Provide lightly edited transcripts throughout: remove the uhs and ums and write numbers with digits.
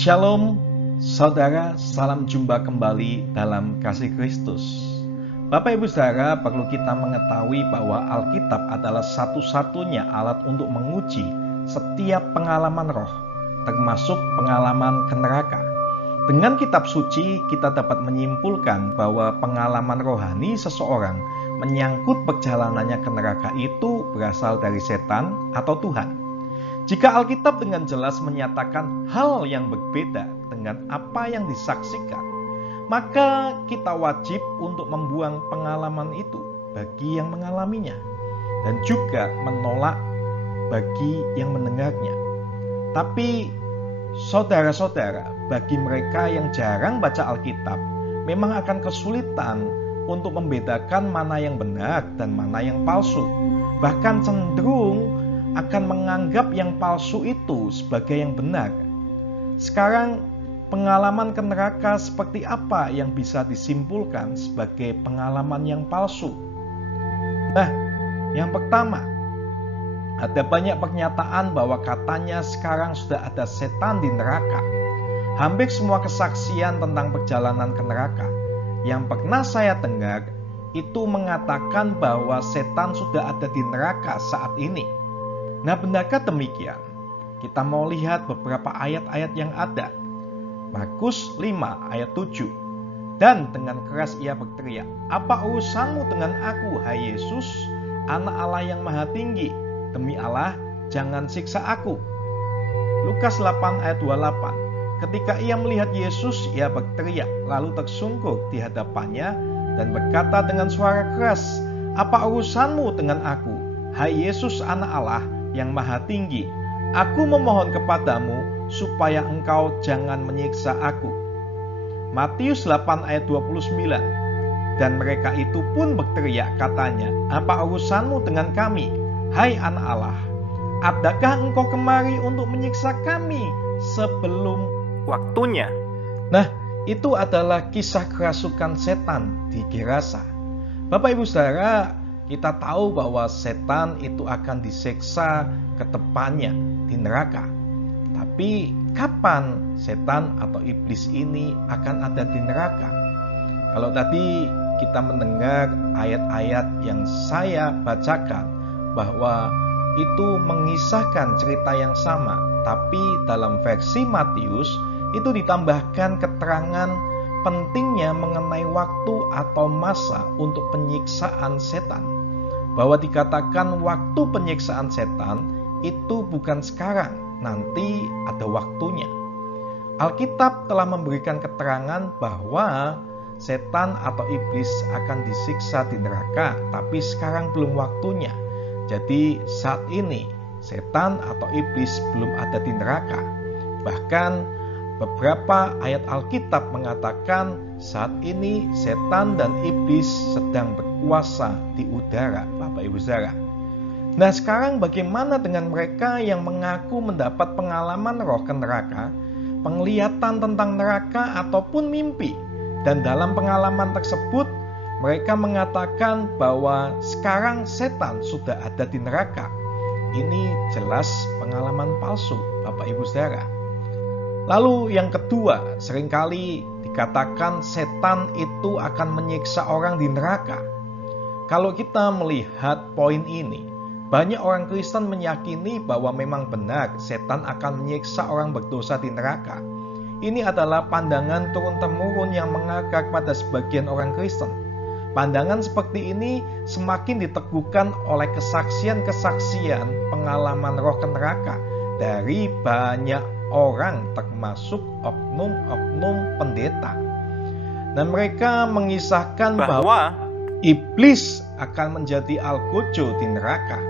Shalom, saudara, salam jumpa kembali dalam kasih Kristus. Bapak Ibu Saudara, perlu kita mengetahui bahwa Alkitab adalah satu-satunya alat untuk menguji setiap pengalaman roh, termasuk pengalaman ke neraka. Dengan kitab suci, kita dapat menyimpulkan bahwa pengalaman rohani seseorang menyangkut perjalanannya ke neraka itu berasal dari setan atau Tuhan. Jika Alkitab dengan jelas menyatakan hal yang berbeda dengan apa yang disaksikan, maka kita wajib untuk membuang pengalaman itu bagi yang mengalaminya dan juga menolak bagi yang mendengarnya. Tapi saudara-saudara, bagi mereka yang jarang baca Alkitab, memang akan kesulitan untuk membedakan mana yang benar dan mana yang palsu. Bahkan cenderung akan menganggap yang palsu itu sebagai yang benar. Sekarang, pengalaman ke neraka seperti apa yang bisa disimpulkan sebagai pengalaman yang palsu? Nah, yang pertama, ada banyak pernyataan bahwa katanya sekarang sudah ada setan di neraka. Hampir semua kesaksian tentang perjalanan ke neraka yang pernah saya dengar itu mengatakan bahwa setan sudah ada di neraka saat ini. Nah, benarkah demikian? Kita mau lihat beberapa ayat-ayat yang ada. Markus 5 ayat 7. Dan dengan keras ia berteriak, "Apa urusanmu dengan aku, hai Yesus, Anak Allah yang Maha Tinggi? Demi Allah, jangan siksa aku." Lukas 8 ayat 28. Ketika ia melihat Yesus, ia berteriak, lalu tersungkur di hadapannya dan berkata dengan suara keras, "Apa urusanmu dengan aku, hai Yesus Anak Allah yang Maha Tinggi? Aku memohon kepadamu supaya engkau jangan menyiksa aku." Matius 8 ayat 29. Dan mereka itu pun berteriak katanya, "Apa urusanmu dengan kami, hai Anak Allah? Adakah engkau kemari untuk menyiksa kami sebelum waktunya?" Nah, itu adalah kisah kerasukan setan di Gerasa. Bapak Ibu Saudara, kita tahu bahwa setan itu akan disiksa ke depannya di neraka. Tapi kapan setan atau iblis ini akan ada di neraka? Kalau tadi kita mendengar ayat-ayat yang saya bacakan bahwa itu mengisahkan cerita yang sama, tapi dalam versi Matius itu ditambahkan keterangan pentingnya mengenai waktu atau masa untuk penyiksaan setan. Bahwa dikatakan waktu penyiksaan setan itu bukan sekarang, nanti ada waktunya. Alkitab telah memberikan keterangan bahwa setan atau iblis akan disiksa di neraka, tapi sekarang belum waktunya. Jadi saat ini setan atau iblis belum ada di neraka. Bahkan beberapa ayat Alkitab mengatakan saat ini setan dan iblis sedang berkuasa di udara, Bapak Ibu Saudara. Nah, sekarang bagaimana dengan mereka yang mengaku mendapat pengalaman roh ke neraka, penglihatan tentang neraka ataupun mimpi? Dan dalam pengalaman tersebut mereka mengatakan bahwa sekarang setan sudah ada di neraka. Ini jelas pengalaman palsu, Bapak Ibu Saudara. Lalu yang kedua, seringkali dikatakan setan itu akan menyiksa orang di neraka. Kalau kita melihat poin ini, banyak orang Kristen meyakini bahwa memang benar setan akan menyiksa orang berdosa di neraka. Ini adalah pandangan turun-temurun yang mengakar pada sebagian orang Kristen. Pandangan seperti ini semakin diteguhkan oleh kesaksian-kesaksian pengalaman roh ke neraka dari banyak orang, termasuk oknum-oknum pendeta. Dan mereka mengisahkan bahwa iblis akan menjadi algojo di neraka.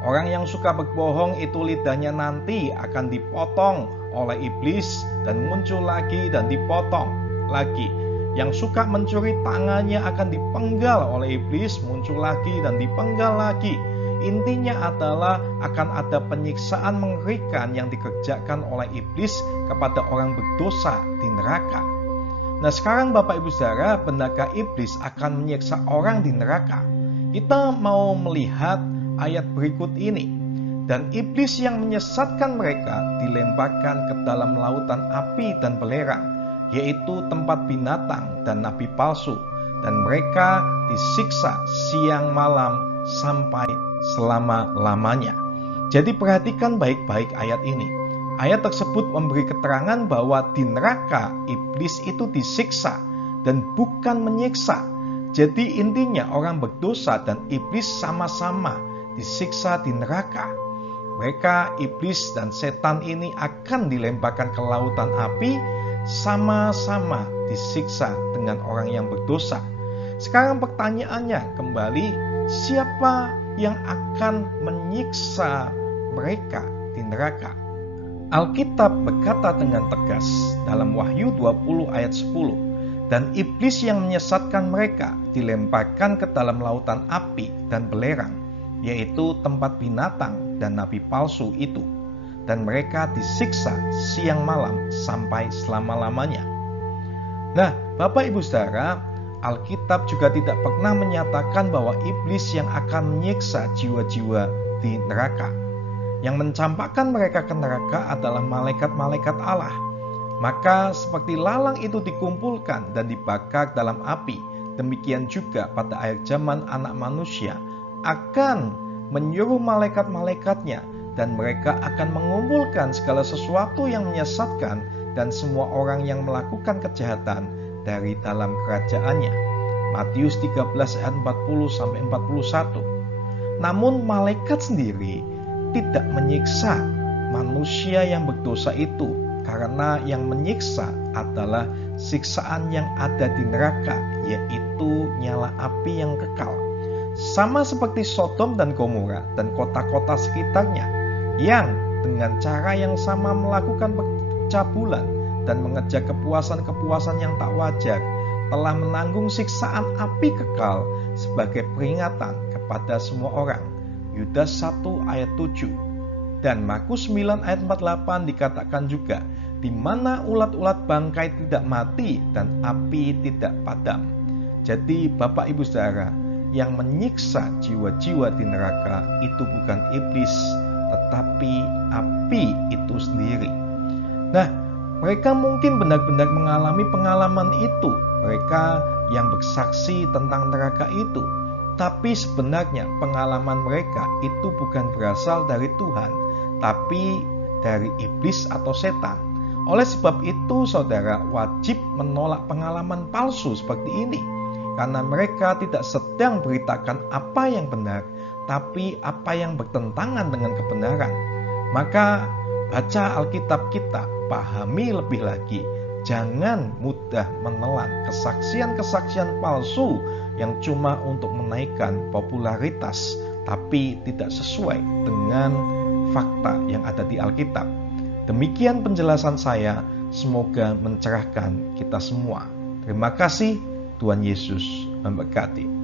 Orang yang suka berbohong itu lidahnya nanti akan dipotong oleh iblis dan muncul lagi dan dipotong lagi. Yang suka mencuri tangannya akan dipenggal oleh iblis, muncul lagi dan dipenggal lagi. Intinya adalah akan ada penyiksaan mengerikan yang dikerjakan oleh iblis kepada orang berdosa di neraka. Nah, sekarang Bapak Ibu Saudara, benarkah iblis akan menyiksa orang di neraka? Kita mau melihat ayat berikut ini. Dan iblis yang menyesatkan mereka dilemparkan ke dalam lautan api dan belerang, yaitu tempat binatang dan nabi palsu, dan mereka disiksa siang malam sampai selama-lamanya. Jadi perhatikan baik-baik ayat ini. Ayat tersebut memberi keterangan bahwa di neraka iblis itu disiksa dan bukan menyiksa. Jadi intinya orang berdosa dan iblis sama-sama disiksa di neraka. Mereka, iblis dan setan ini akan dilemparkan ke lautan api, sama-sama disiksa dengan orang yang berdosa. Sekarang pertanyaannya kembali, siapa yang akan menyiksa mereka di neraka? Alkitab berkata dengan tegas dalam Wahyu 20 ayat 10, dan iblis yang menyesatkan mereka dilemparkan ke dalam lautan api dan belerang, yaitu tempat binatang dan nabi palsu itu, dan mereka disiksa siang malam sampai selama-lamanya. Nah, Bapak Ibu Saudara, Alkitab juga tidak pernah menyatakan bahwa iblis yang akan menyiksa jiwa-jiwa di neraka. Yang mencampakkan mereka ke neraka adalah malaikat-malaikat Allah. Maka seperti lalang itu dikumpulkan dan dibakar dalam api, demikian juga pada akhir zaman Anak Manusia akan menyuruh malaikat-malaikatnya, dan mereka akan mengumpulkan segala sesuatu yang menyesatkan dan semua orang yang melakukan kejahatan dari dalam kerajaannya. Matius 13 ayat 40-41. Namun malaikat sendiri tidak menyiksa manusia yang berdosa itu, karena yang menyiksa adalah siksaan yang ada di neraka, yaitu nyala api yang kekal. Sama seperti Sodom dan Gomora dan kota-kota sekitarnya, yang dengan cara yang sama melakukan percabulan dan mengejar kepuasan-kepuasan yang tak wajar, telah menanggung siksaan api kekal sebagai peringatan kepada semua orang. Yudas 1 ayat 7. Dan Markus 9 ayat 48 dikatakan juga, di mana ulat-ulat bangkai tidak mati dan api tidak padam. Jadi Bapak Ibu Saudara, yang menyiksa jiwa-jiwa di neraka itu bukan iblis, tetapi api itu sendiri. Nah, mereka mungkin benar-benar mengalami pengalaman itu, mereka yang bersaksi tentang neraka itu. Tapi sebenarnya pengalaman mereka itu bukan berasal dari Tuhan, tapi dari iblis atau setan. Oleh sebab itu, saudara wajib menolak pengalaman palsu seperti ini, karena mereka tidak sedang beritakan apa yang benar, tapi apa yang bertentangan dengan kebenaran. Maka baca Alkitab kita, pahami lebih lagi, jangan mudah menelan kesaksian-kesaksian palsu yang cuma untuk menaikkan popularitas, tapi tidak sesuai dengan fakta yang ada di Alkitab. Demikian penjelasan saya, semoga mencerahkan kita semua. Terima kasih, Tuhan Yesus memberkati.